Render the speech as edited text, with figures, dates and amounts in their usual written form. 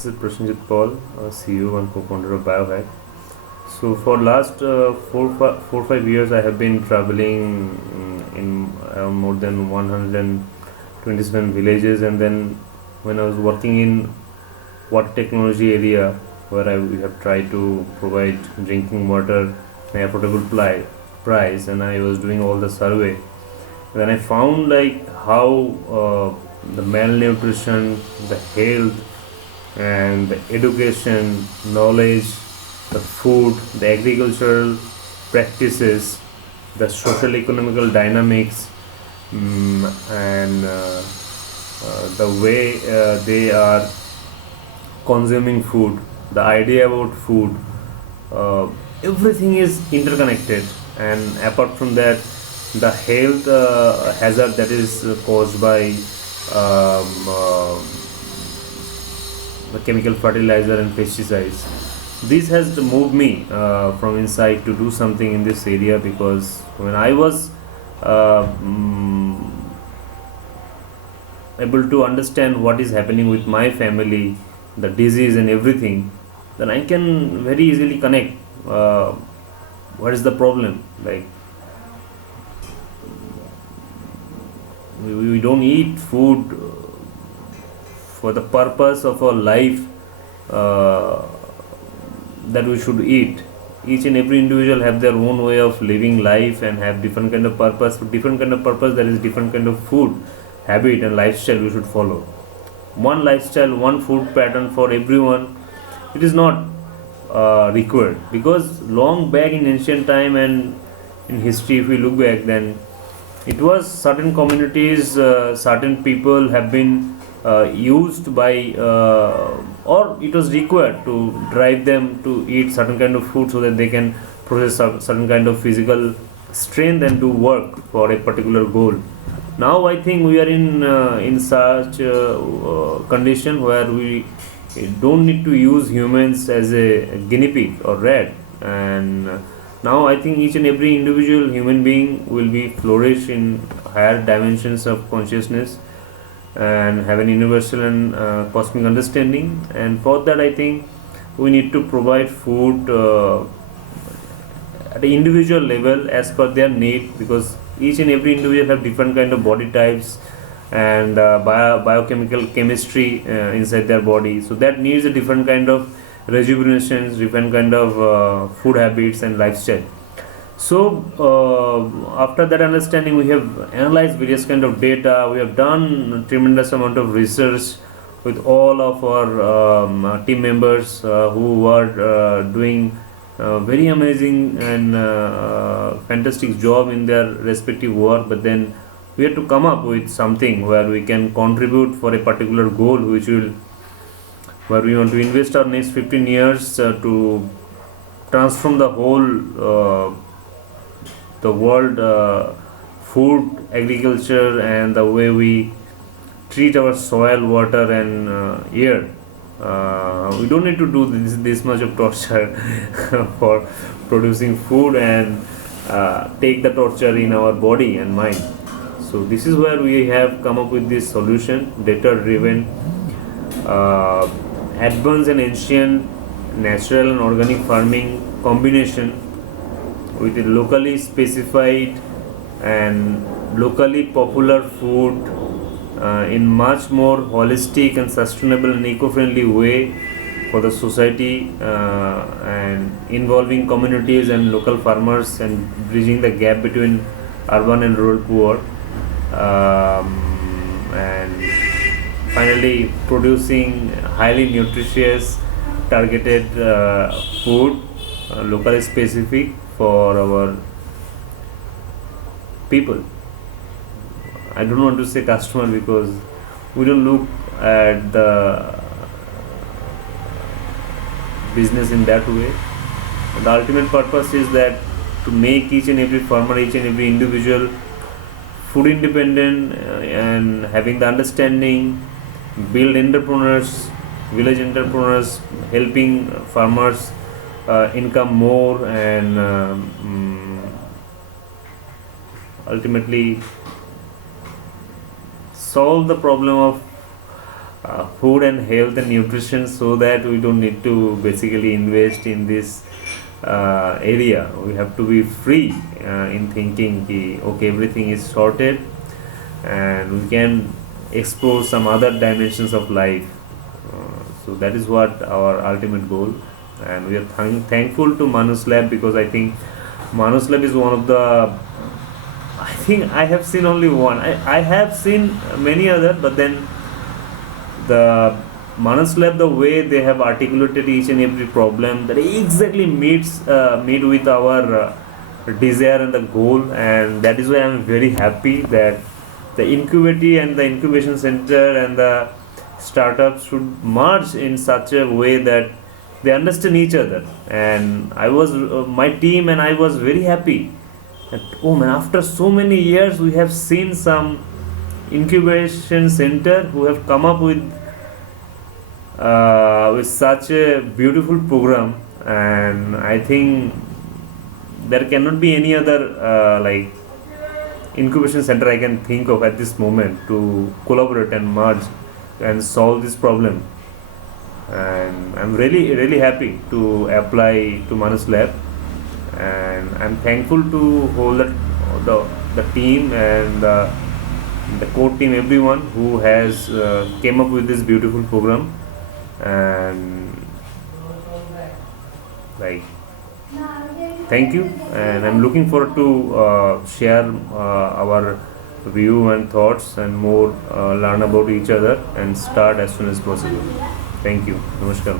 This is Prasenjit Paul, CEO and co-founder of Biohack. So for last 4 5 years, I have been traveling in more than 127 villages, and then when I was working in water technology area, where we have tried to provide drinking water at an affordable price, and I was doing all the survey. Then I found like how the malnutrition, the health and the education, knowledge, the food, the agricultural practices, the social economical dynamics, and the way they are consuming food, the idea about food, uh, everything is interconnected. And apart from that, the health hazard that is caused by um, uh, the chemical fertilizer and pesticides. This has moved me from inside to do something in this area, because when I was uh, mm, able to understand what is happening with my family, the disease and everything, then I can very easily connect what is the problem. Like we don't eat food for the purpose of our life uh, that we should eat. Each and every individual have their own way of living life and have different kind of purpose. For different kind of purpose, there is different kind of food habit and lifestyle we should follow. One lifestyle, one food pattern for everyone, it is not required, because long back in ancient time and in history, if we look back, then it was certain communities, certain people have been used by, or it was required to drive them to eat certain kind of food so that they can possess certain kind of physical strength and do work for a particular goal. Now I think we are in such condition where we don't need to use humans as a guinea pig or rat. And now I think each and every individual human being will be flourish in higher dimensions of consciousness and have an universal and cosmic understanding. And for that, I think we need to provide food at an individual level as per their need, because each and every individual have different kind of body types and biochemical chemistry inside their body, so that needs a different kind of rejuvenation, different kind of food habits and lifestyle. So after that understanding, we have analyzed various kind of data. We have done tremendous amount of research with all of our team members who are doing very amazing and fantastic job in their respective work. But then we have to come up with something where we can contribute for a particular goal, which will, where we want to invest our next 15 years to transform the whole the world, food, agriculture, and the way we treat our soil, water, and air. We don't need to do this much of torture for producing food and take the torture in our body and mind. So this is where we have come up with this solution: data-driven, advanced and ancient, natural and organic farming combination with a locally specified and locally popular food in much more holistic and sustainable and eco-friendly way for the society, and involving communities and local farmers and bridging the gap between urban and rural poor, and finally producing highly nutritious targeted food, locally specific for our people. I don't want to say customer, because we don't look at the business in that way. The ultimate purpose is that to make each and every farmer, each and every individual food independent, and having the understanding, build entrepreneurs, village entrepreneurs, helping farmers income more, and ultimately solve the problem of food and health and nutrition, so that we don't need to basically invest in this area. We have to be free in thinking ki, okay, everything is sorted and we can explore some other dimensions of life. So that is what our ultimate goal, and we are thankful to Manus Lab, because I think Manus Lab is one of the, I think I have seen only one. I have seen many other, but then the Manus Lab, the way they have articulated each and every problem, that exactly meet with our desire and the goal, and that is why I am very happy that the incubity and the incubation center and the startups should merge in such a way that they understand each other. And I was my team and I was very happy that, oh man, after so many years we have seen some incubation center who have come up with such a beautiful program. And I think there cannot be any other like incubation center I can think of at this moment to collaborate and merge and solve this problem. And I'm really happy to apply to Manus Lab, and I'm thankful to hold the team and the core team, everyone who has came up with this beautiful program. And like, thank you, and I'm looking forward to share our view and thoughts and more learn about each other and start as soon as possible. Thank you. Namaskar.